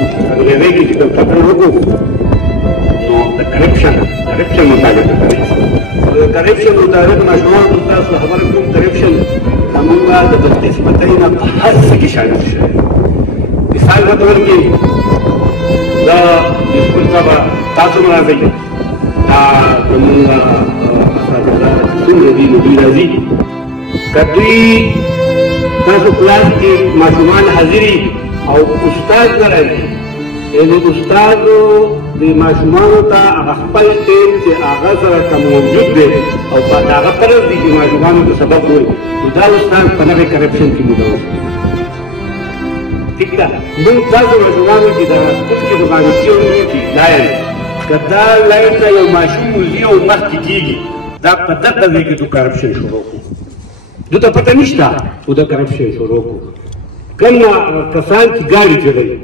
انګریزي کې چې کوم خبرې وکړو نو د کرپشن مطابق د کرپشن مطابق ماشومان تاسو خبره کوم کرپشن زمونږ د بدقسمتۍ نه په هر څه کې شامل شوی مثال په ډول کې دا د سکول څخه تاسو راځئ دا زمونږ اساتذه څومره دي نو دوی راځي که دوی تاسو کلاس کې ماشومان حاضري او استاد نه راځي یعنې استاد د ماشومانو ته هغه خپل ټیم چې هغه سره ته موجود دی او په هغه فرض دي چې ماشومانو ته سبق ووایي نو دا استاد په دغه کرپشن کې ملوث دی ٹھیک ده موږ تاسو ماشومانو کې د سکول کې د باندې کې لاین که دا لاین ته یو ماشوم وځي او مخکې کېږي دا په دغه ځای کې د کرپشن شروع کړو دوی ته پته نشته خو د کرپشن شروع کړو کوم کسان چې ګاډي چلوي